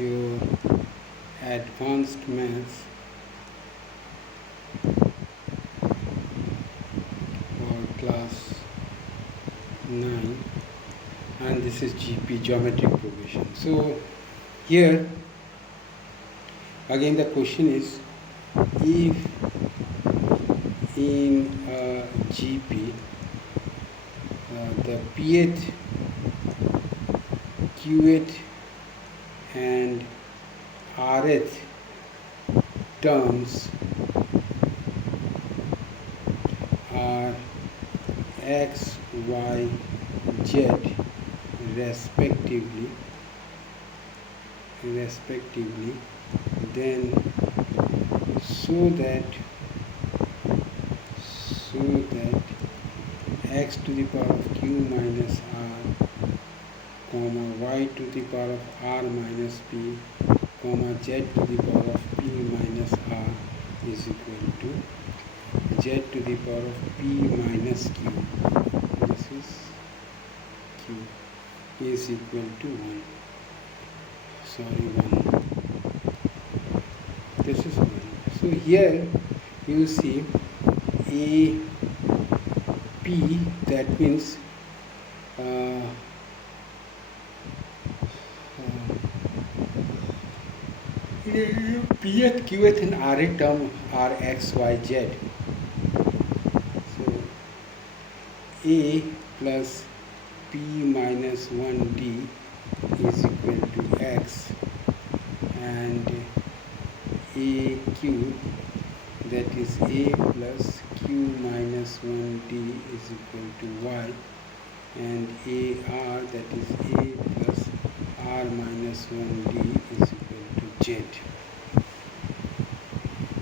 your advanced maths for class 9, and this is GP, geometric progression. So here again the question is, if in GP the Pth, Qth and Rth terms are x, y, z respectively, then so that x to the power of q minus r, comma y to the power of r minus p, comma z to the power of p minus r is equal to z to the power of p minus q. This is q is equal to 1. Sorry, 1. This is 1. So here you see a p, that means Pth, Qth and Rth term are x, y, z. So a plus p minus 1d is equal to x, and aq, that is a plus q minus 1d is equal to y, and ar, that is a plus r minus 1d is equal to z.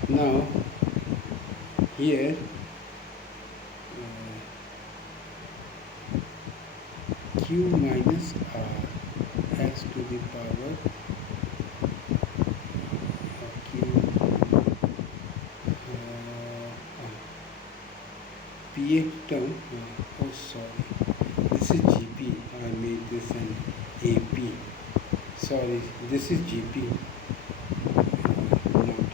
Now here q minus r, x to the power of q, pth term, oh sorry, this is gp, I made this an ap, sorry, this is gp, not ap.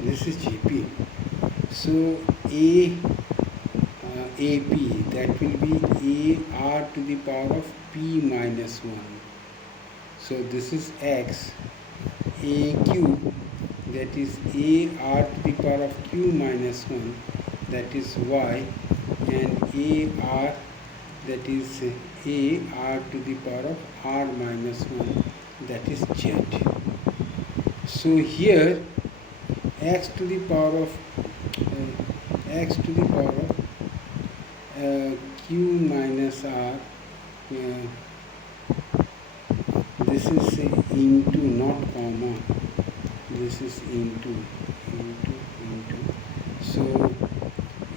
This is GP. So AP, that will be AR to the power of P minus 1. So this is X. AQ, that is AR to the power of Q minus 1, that is Y, and AR, that is AR to the power of R minus 1, that is Z. So here x to the power of q minus r, this is into, not comma, this is into, so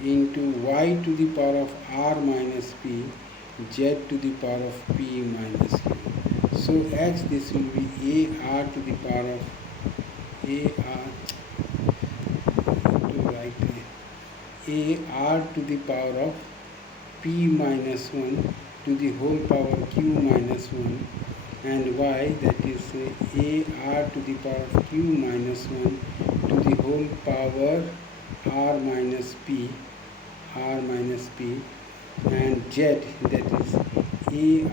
into y to the power of r minus p, z to the power of p minus q. So x, this will be ar to the power of ar to the power of p minus 1 to the whole power q minus 1, and y, that is ar to the power of q minus 1 to the whole power r minus p, and z, that is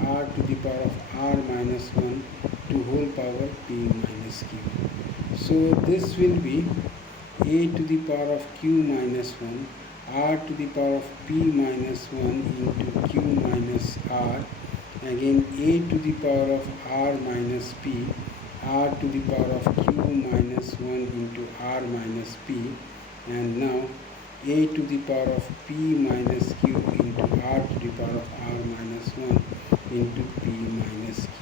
ar to the power of r minus 1 to whole power p minus q. So this will be a to the power of q minus 1, r to the power of p minus 1 into q minus r, again a to the power of r minus p, r to the power of q minus 1 into r minus p, and now a to the power of p minus q into r to the power of r minus 1 into p minus q.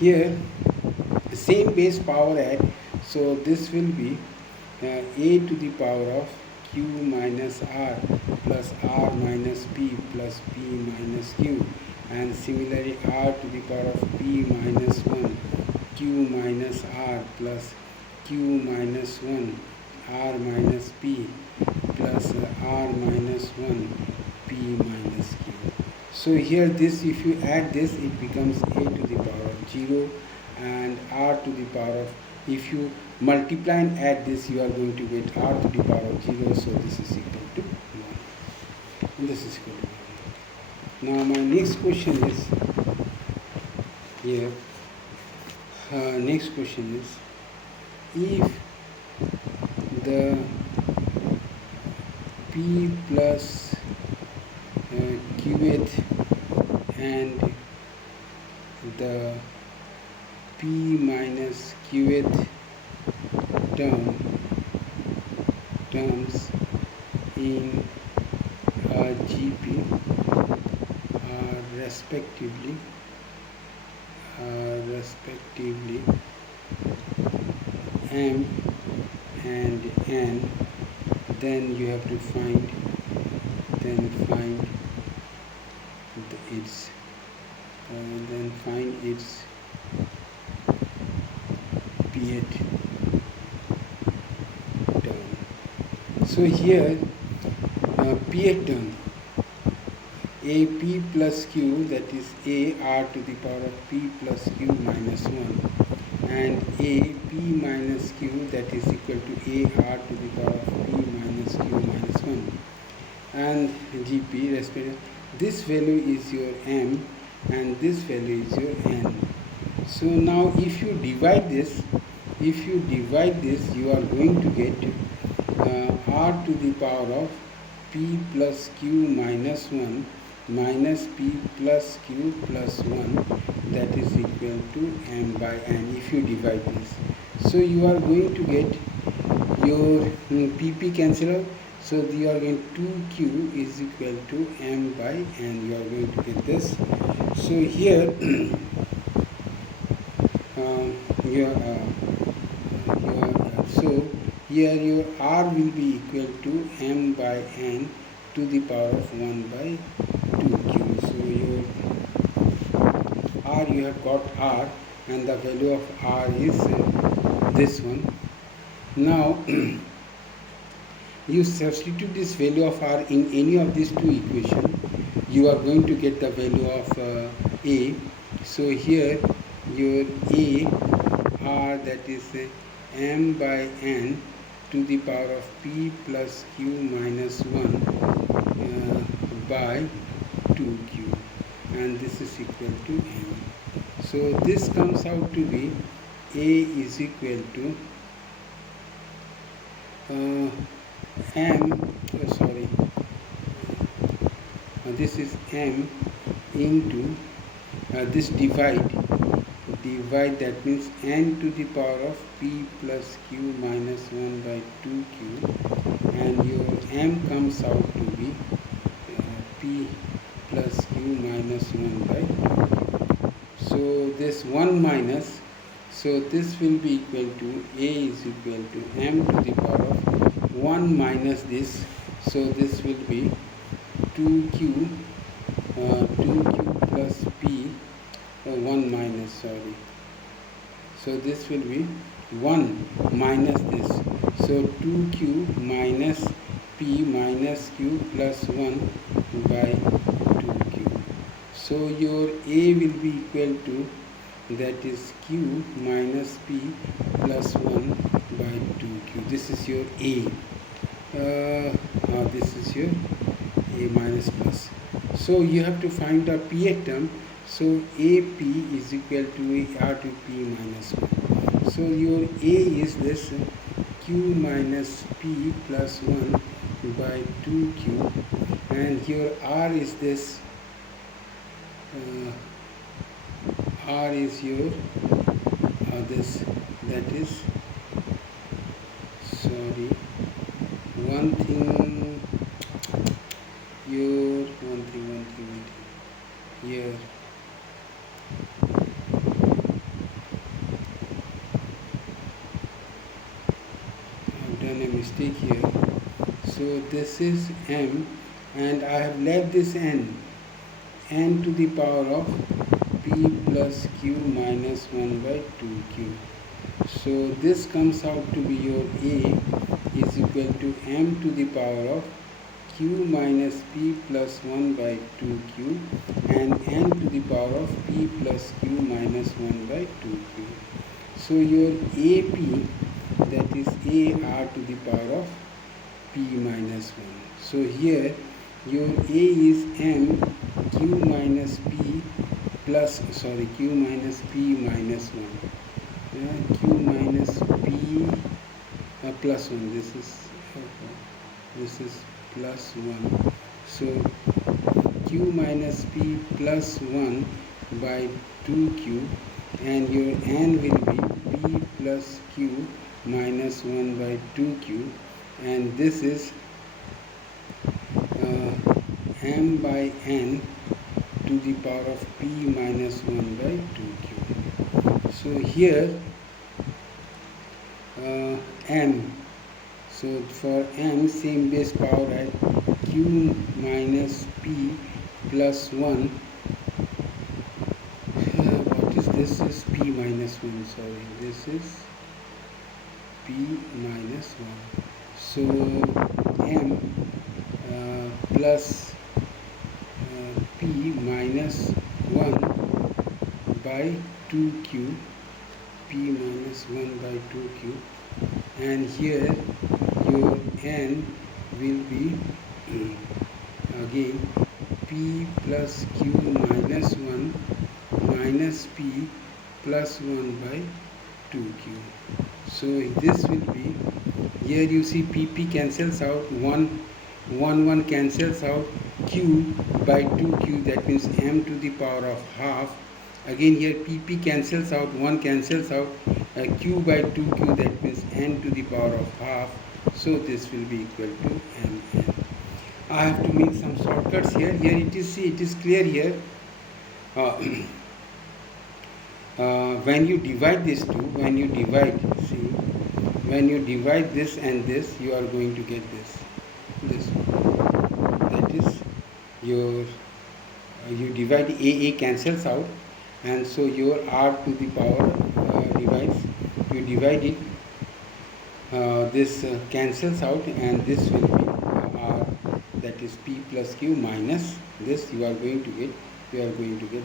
Here same base power add, so this will be a to the power of q minus r plus r minus p plus p minus q, and similarly r to the power of p minus 1 q minus r plus q minus 1 r minus p plus r minus 1 p So here this, if you add this, it becomes a to the power of 0 and r to the power of, if you multiply and add this, you are going to get r to the power of 0, so this is equal to 1. And this is equal to 1. Now my next question is here, next question is, if the p plus qth and the p minus qth terms in GP are respectively m and n, then you have to find its pth term. So here pth term, a p plus q, that is a r to the power of p plus q minus 1, and a p minus q, that is equal to a r to the power of p minus q minus 1, and gp respectively. This value is your m and this value is your n. So now if you divide this, you are going to get r to the power of p plus q minus 1 minus p plus q plus 1, that is equal to m by n if you divide this. So you are going to get your pp cancel out, so you are going 2q is equal to m by n, you are going to get this. So here here your r will be equal to m by n to the power of 1 by 2q. So your r, you have got r, and the value of r is this one. Now you substitute this value of r in any of these two equations, you are going to get the value of a. So here your a r, that is m by n to the power of p plus q minus 1 by 2q, and this is equal to m. So this comes out to be a is equal to this is m into this divide, that means n to the power of p plus q minus 1 by 2q, and your m comes out to be p plus q minus 1 by 2q. So this 1 minus, so this will be equal to a is equal to m to the power of 1 minus this, so this will be 2q plus p, 1 minus, sorry, so this will be 1 minus this, so 2q minus p minus q plus 1 by 2q. So your a will be equal to, that is q minus p plus 1 by 2q. This is your a. This is your a minus plus. So you have to find the pth term. So ap is equal to r to p minus 1. So your a is this q minus p plus 1 by 2q, and your r is this, r is your this, that is, sorry, one thing here, I've done a mistake here. So this is m, and I have left this n to the power of p plus q minus 1 by 2q. So this comes out to be your a is equal to m to the power of q minus p plus 1 by 2q and n to the power of p plus q minus 1 by 2q. So your AP, that is AR to the power of p minus 1. So here your A is m q minus p plus, q minus p minus 1. Q minus p plus 1. This is plus 1. So q minus p plus 1 by 2q, and your n will be p plus q minus 1 by 2q, and this is m by n to the power of p minus 1 by 2q. So here m, so for m, same base power at q minus p plus 1. What is this? Is p minus 1, sorry, this is p minus 1. So m plus p minus 1 by 2q, p minus 1 by 2q, and here your n will be again p plus q minus 1 minus p plus 1 by 2q. So this will be, here you see pp cancels out, 1 cancels out, q by 2q, that means m to the power of half. Again here pp cancels out, 1 cancels out, q by 2q, that means n to the power of half. So this will be equal to mn. I have to make some shortcuts here. Here it is, see, it is clear here. When you divide these two, when you divide this and this, you are going to get this. That is your, you divide a cancels out, and so your r to the power divides, you divide it, this cancels out, and this will be r, that is p plus q minus this, you are going to get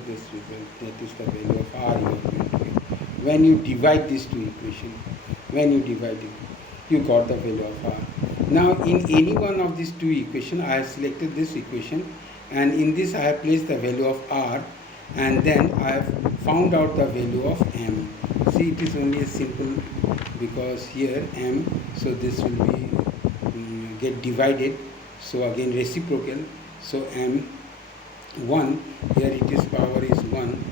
this result, that is the value of r you are going to get. When you divide these two equations, when you divide it, you got the value of r. Now in any one of these two equations, I have selected this equation, and in this I have placed the value of r, and then I have found out the value of m. See, it is only a simple, because here m, so this will be get divided, so again reciprocal, so m 1, here it is power is 1,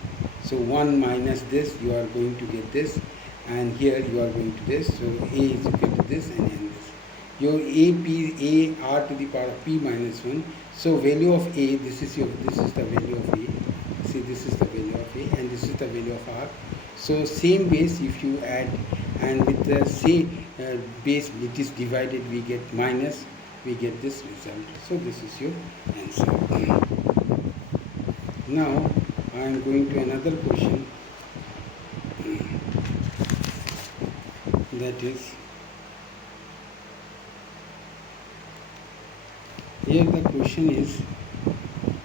so 1 minus this, you are going to get this, and here you are going to this, so a is equal to this and n this. Your a r to the power of p minus 1, so value of a, this is the value of a, see, this is the value of a, and this is the value of r. So same base, if you add, and with the same base it is divided, we get minus, we get this result. So this is your answer. Now I am going to another question, that is, here the question is,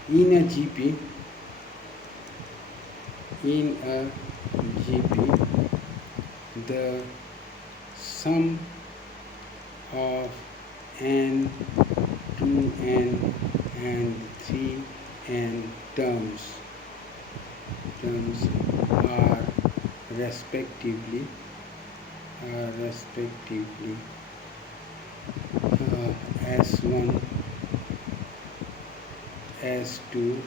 in a GP, the sum of n, 2n and 3n terms are respectively S1, S2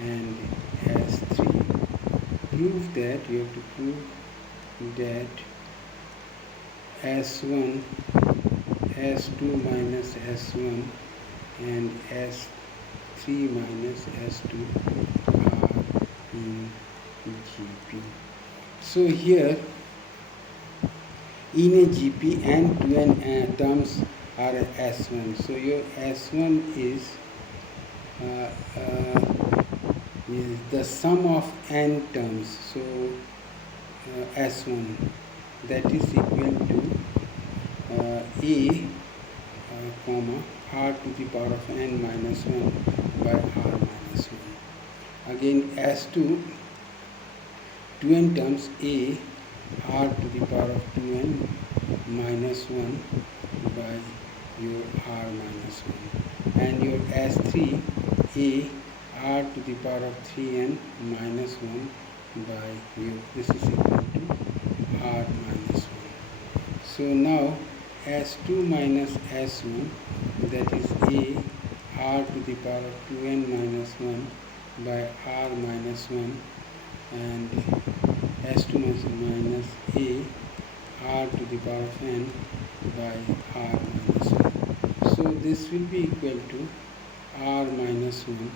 and S3. Prove that, you have to prove that S1, S2 minus S1 and S3 minus S2 are in GP. So here in a GP, n to n terms are S1. So your S1 is the sum of n terms. So S1, that is equal to A comma r to the power of n minus 1 by r minus 1. Again, as to 2n terms, a r to the power of 2n minus 1 by your r minus 1, and your S3 a r to the power of 3n minus 1 by your, this is equal to r minus 1. So now S2 minus S1, that is a r to the power of 2n minus 1 by r minus 1, and S2 minus a r to the power of n by r minus 1. So this will be equal to r minus 1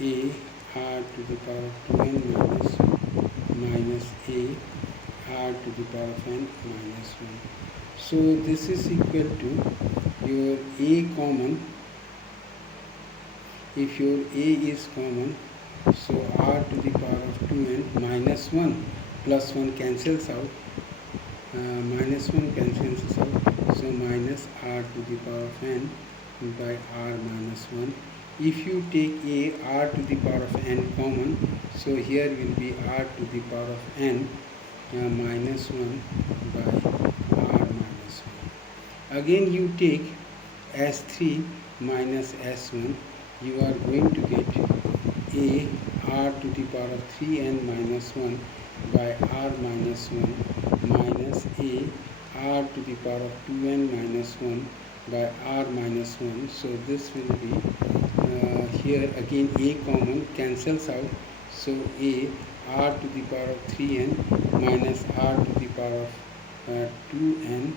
a r to the power of 2n minus a r to the power of n minus 1. So this is equal to your a common. If your a is common, so r to the power of 2n minus 1 plus 1 cancels out, minus 1 cancels out, so minus r to the power of n by r minus 1. If you take a r to the power of n common, so here will be r to the power of n minus 1 by r minus 1. Again you take S3 minus S1, you are going to get a r to the power of 3n minus 1 by r minus 1 minus a r to the power of 2n minus 1 by r minus 1. So this will be here again a common cancels out, so a r to the power of 3n minus r to the power of 2n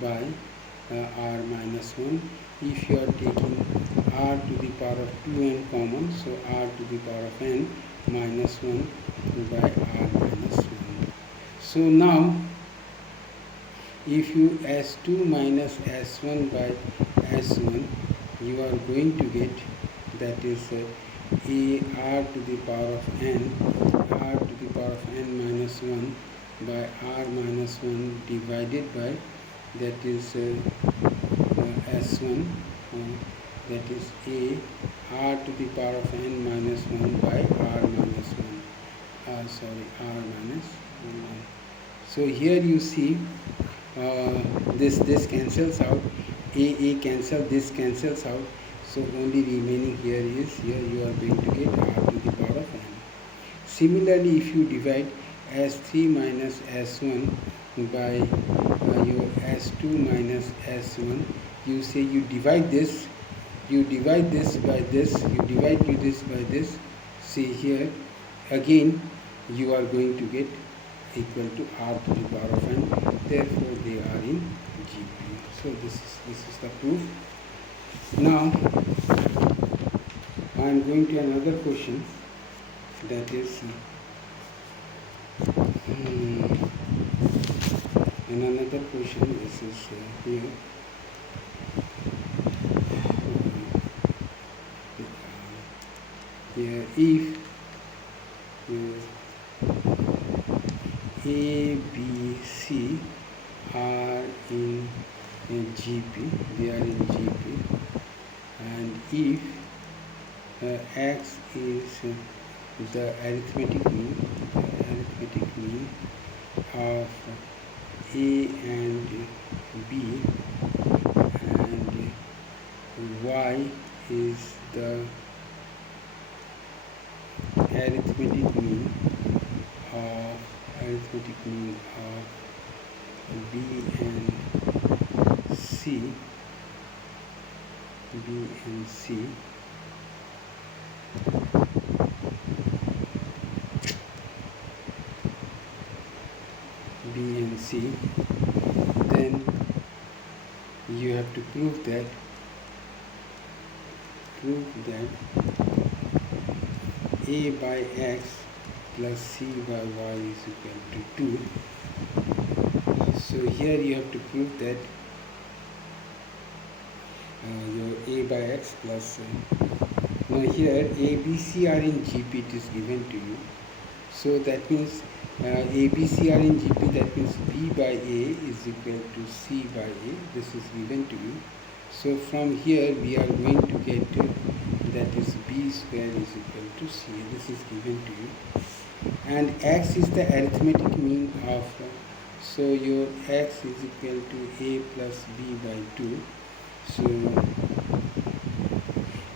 by r minus 1. If you are taking r to the power of 2n common, so r to the power of n minus 1 by r minus 1. So now if you S2 minus S1 by S1, you are going to get, that is a r to the power of n, r to the power of n minus 1 by r minus 1 divided by, that is S1, that is a r to the power of n minus 1 by r minus 1, r minus 1. So here you see this cancels out, a cancel, this cancels out, so only remaining here is, here you are going to get r to the power of n. Similarly, if you divide S3 minus S1 by your S2 minus S1, you say you divide this by this, you divide this by this, see here again you are going to get equal to r to the power of n, therefore they are in GP. So this is the proof. Now I am going to another question, that is in another question, this is here. Here if A, B, C are in GP, they are in GP, and if X is the arithmetic mean of A and B, and Y is the arithmetic mean of B and C, then you have to prove that A by X plus C by Y is equal to 2. So here you have to prove that your A by X plus now here A, B, C are in GP, it is given to you. So that means A, B, C are in GP, that means B by A is equal to C by A, this is given to you. So from here we are going to get that is b square is equal to c. This is given to you. And x is the arithmetic mean of, so your x is equal to a plus b by 2. So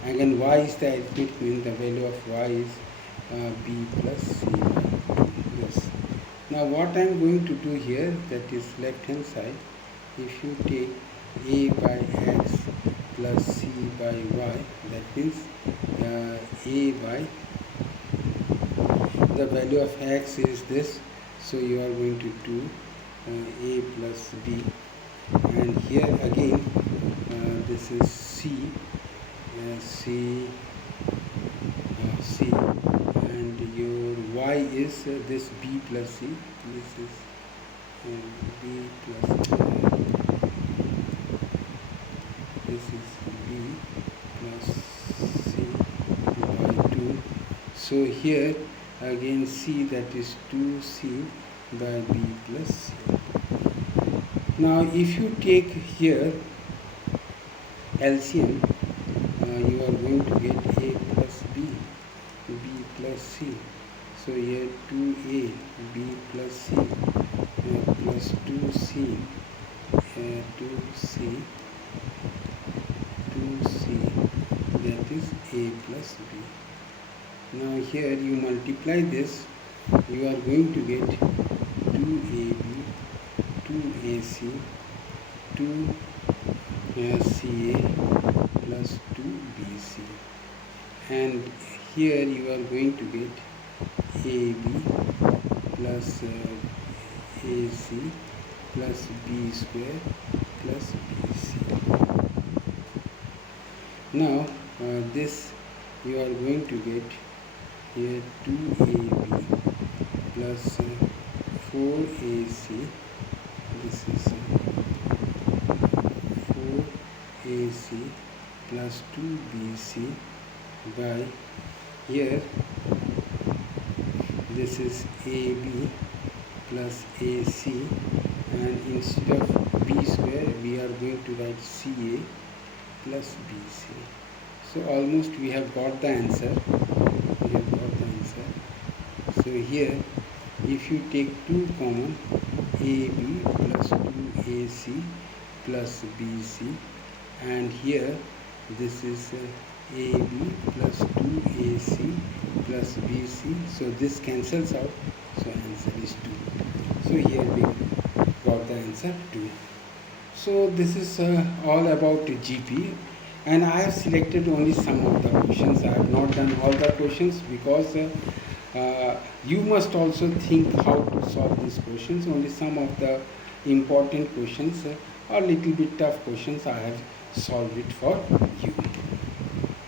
again y is the arithmetic mean, the value of y is b plus c by 2. Yes. Now what I am going to do here, that is left hand side, if you take a by x plus c by y, that means a by, the value of x is this, so you are going to do a plus b, and here again this is c, c, and your y is this b plus c. This is b plus this is b plus c by 2. So here again c, that is 2c by b plus c. Now if you take here LCM, you are going to get a plus b, b plus c. So here 2a b plus c plus 2c 2c, that is a plus b. Now here you multiply this, you are going to get 2ab 2ac 2ca plus 2bc, and here you are going to get ab plus ac plus b square plus bc. Now this you are going to get here 2ab plus 4ac, this is 4ac plus 2bc by, here this is ab plus ac, and instead of b square we are going to write ca plus bc. So almost we have got the answer. So here if you take 2 common, ab plus 2ac plus bc, and here this is ab plus 2ac plus bc, so this cancels out, so answer is 2. So here we got the answer 2. So this is all about GP, and I have selected only some of the questions. I have not done all the questions because you must also think how to solve these questions. Only some of the important questions or little bit tough questions I have solved it for you.